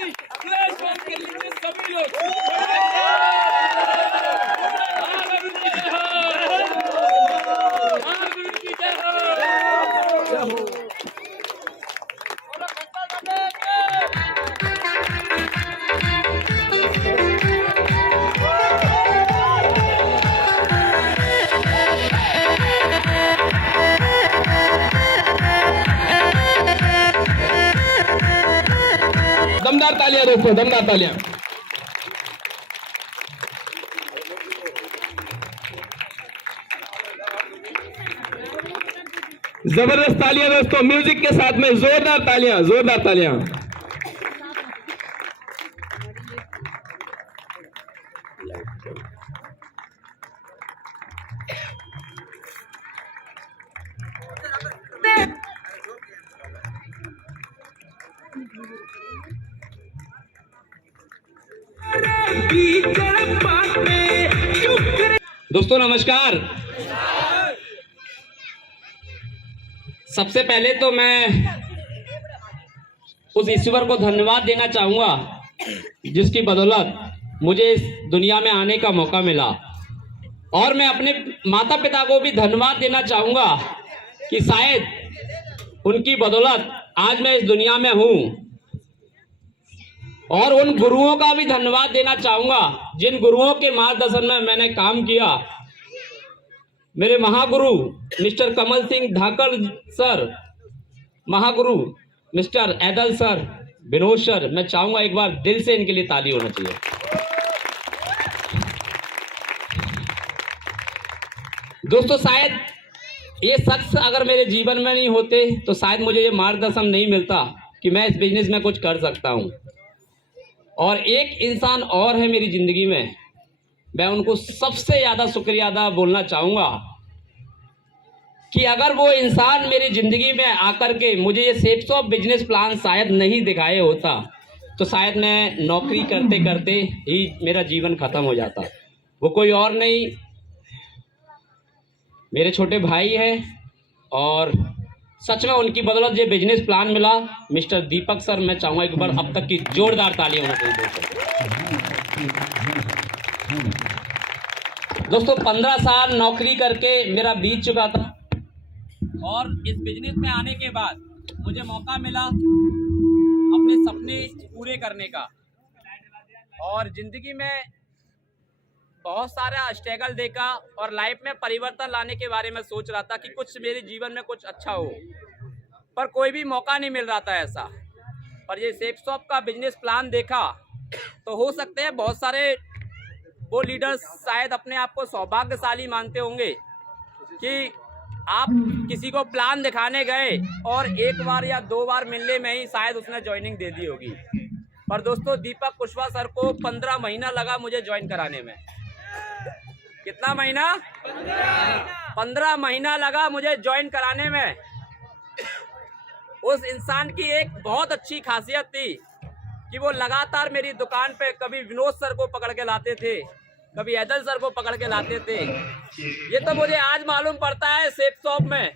Flash bomb के लिए सभी लोग दमदार तालियां दोस्तों, दमदार तालियां। जबरदस्त तालियां दोस्तों, म्यूजिक के साथ में जोरदार तालियां, जोरदार तालियां। दोस्तों नमस्कार। सबसे पहले तो मैं उस ईश्वर को धन्यवाद देना चाहूंगा जिसकी बदौलत मुझे इस दुनिया में आने का मौका मिला, और मैं अपने माता पिता को भी धन्यवाद देना चाहूंगा कि शायद उनकी बदौलत आज मैं इस दुनिया में हूं, और उन गुरुओं का भी धन्यवाद देना चाहूंगा जिन गुरुओं के मार्गदर्शन में मैंने काम किया। मेरे महागुरु मिस्टर कमल सिंह धाकड़ सर, महागुरु mister Aidal sir, Vinod sir, मैं चाहूंगा एक बार दिल से इनके लिए ताली होना चाहिए। दोस्तों शायद ये शख्स अगर मेरे जीवन में नहीं होते तो शायद मुझे ये मार्गदर्शन नहीं मिलता कि मैं इस बिजनेस में कुछ कर सकता हूं। और एक इंसान और है मेरी जिंदगी में, मैं उनको सबसे ज़्यादा शुक्रिया अदा बोलना चाहूँगा कि अगर वो इंसान मेरी ज़िंदगी में आकर के मुझे ये शेप्स ऑफ बिजनेस प्लान शायद नहीं दिखाए होता तो शायद मैं नौकरी करते करते ही मेरा जीवन ख़त्म हो जाता। वो कोई और नहीं, मेरे छोटे भाई हैं, और सच में उनकी बदौलत ये बिजनेस प्लान मिला। मिस्टर दीपक सर, मैं चाहूँगा एक बार अब तक की जोरदार तालियां होना चाहिए दोस्तों। 15 साल नौकरी करके मेरा बीत चुका था, और इस बिजनेस में आने के बाद मुझे मौका मिला अपने सपने पूरे करने का, और ज़िंदगी में बहुत सारा स्ट्रगल देखा और लाइफ में परिवर्तन लाने के बारे में सोच रहा था कि कुछ मेरे जीवन में कुछ अच्छा हो, पर कोई भी मौका नहीं मिल रहा था ऐसा। पर ये शेप्स ऑफ का बिजनेस प्लान देखा तो हो सकते हैं बहुत सारे वो लीडर्स शायद अपने आप को सौभाग्यशाली मानते होंगे कि आप किसी को प्लान दिखाने गए और एक बार या 2 बार मिलने में ही शायद उसने ज्वाइनिंग दे दी होगी। पर दोस्तों दीपक कुशवाहा सर को 15 महीना लगा मुझे ज्वाइन कराने में। कितना महीना? 15 महीना लगा मुझे ज्वाइन कराने में। उस इंसान की एक बहुत अच्छी खासियत थी कि वो लगातार मेरी दुकान पे कभी विनोद सर को पकड़ के लाते थे, कभी ऐदल सर को पकड़ के लाते थे। ये तो मुझे आज मालूम पड़ता है शेप्स ऑफ में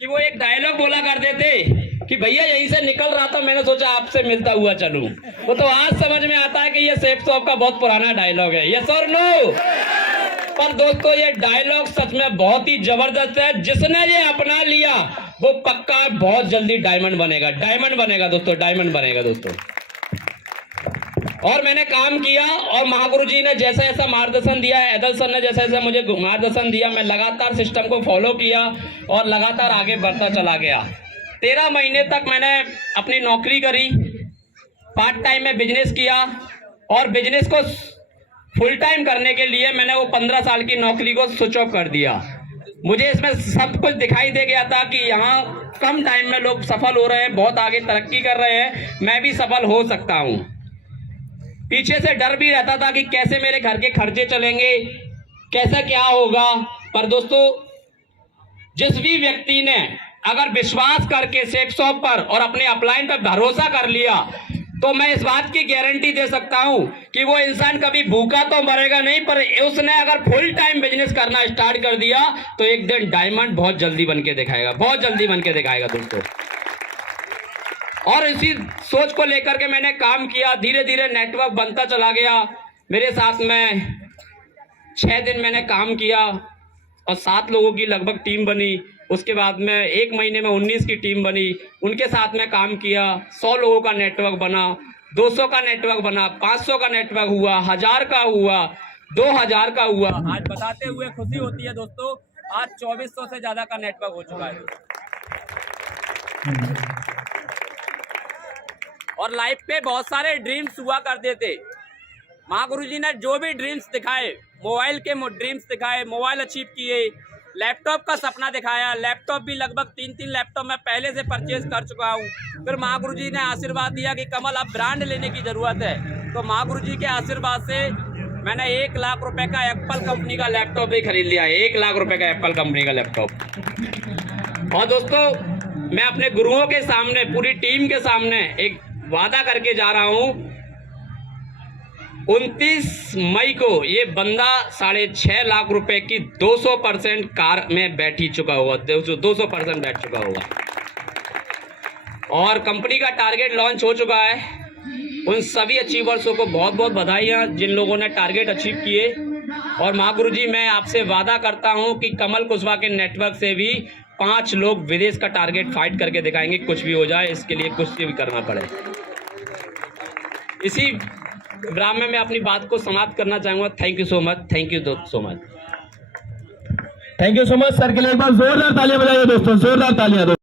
कि वो एक डायलॉग बोला करते थे कि भैया यहीं से निकल रहा था, मैंने सोचा आपसे मिलता हुआ चलूं। वो तो आज समझ में आता है कि ये शेप्स ऑफ का बहुत पुराना डायलॉग है। यस और नो? पर दोस्तों ये डायलॉग सच में बहुत ही जबरदस्त है। जिसने ये अपना लिया वो पक्का बहुत जल्दी डायमंड बनेगा, डायमंड बनेगा दोस्तों, डायमंड बनेगा दोस्तों। और मैंने काम किया, और महागुरु जी ने जैसा जैसा मार्गदर्शन दिया, ऐदल सर ने जैसा जैसा मुझे मार्गदर्शन दिया, मैं लगातार सिस्टम को फॉलो किया और लगातार आगे बढ़ता चला गया। 13 महीने तक मैंने अपनी नौकरी करी, पार्ट टाइम में बिजनेस किया, और बिजनेस को फुल टाइम करने के लिए मैंने वो 15 साल की नौकरी को स्विच ऑफ कर दिया। मुझे इसमें सब कुछ दिखाई दे गया था कि यहाँ कम टाइम में लोग सफल हो रहे हैं, बहुत आगे तरक्की कर रहे हैं, मैं भी सफल हो सकता हूँ। पीछे से डर भी रहता था कि कैसे मेरे घर के खर्चे चलेंगे, कैसा क्या होगा। पर दोस्तों जिस भी व्यक्ति ने अगर विश्वास करके शेप्स ऑफ पर और अपने अपलाइन पर भरोसा कर लिया तो मैं इस बात की गारंटी दे सकता हूं कि वो इंसान कभी भूखा तो मरेगा नहीं, पर उसने अगर फुल टाइम बिजनेस करना स्टार्ट कर दिया तो एक दिन डायमंड बहुत जल्दी बन के दिखाएगा, बहुत जल्दी बन के दिखाएगा दोस्तों। और इसी सोच को लेकर के मैंने काम किया। धीरे धीरे नेटवर्क बनता चला गया। मेरे साथ में 6 दिन मैंने काम किया और 7 लोगों की लगभग टीम बनी। उसके बाद में 1 महीने में 19 की टीम बनी, उनके साथ में काम किया। 100 लोगों का नेटवर्क बना, 200 का नेटवर्क बना, 500 का नेटवर्क हुआ, 1000 का हुआ, 2000 का हुआ। आज बताते हुए खुशी होती है दोस्तों, आज 2400 से ज़्यादा का नेटवर्क हो चुका है। और लाइफ पे बहुत सारे ड्रीम्स हुआ करते थे। महागुरु जी ने जो भी ड्रीम्स दिखाए, मोबाइल के ड्रीम्स दिखाए, मोबाइल अचीव किए, लैपटॉप का सपना दिखाया। लैपटॉप भी लगभग 3 लैपटॉप मैं पहले से परचेज कर चुका हूँ। फिर महागुरु जी ने आशीर्वाद दिया कि कमल अब ब्रांड लेने की ज़रूरत है, तो महागुरु जी के आशीर्वाद से मैंने 1 लाख रुपए का एप्पल कंपनी का लैपटॉप भी खरीद लिया है। 1 लाख रुपए का एप्पल कंपनी का लैपटॉप। और दोस्तों, मैं अपने गुरुओं के सामने, पूरी टीम के सामने एक वादा करके जा रहा हूँ। 29 मई को ये बंदा 6.5 लाख रुपए की 200% कार में बैठी चुका होगा, 200% बैठ चुका होगा। और कंपनी का टारगेट लॉन्च हो चुका है। उन सभी अचीवर्सों को बहुत बहुत बधाइयाँ जिन लोगों ने टारगेट अचीव किए। और महागुरु जी, मैं आपसे वादा करता हूँ कि कमल कुशवाहा के नेटवर्क से भी 5 लोग विदेश का टारगेट फाइट करके दिखाएंगे। कुछ भी हो जाए, इसके लिए कुछ भी करना पड़े। इसी विराम में मैं अपनी बात को समाप्त करना चाहूँगा। Thank you so much, thank you so much. Thank you so much sir के लिए एक बार जोरदार तालियां बजाइए दोस्तों, जोरदार तालियां।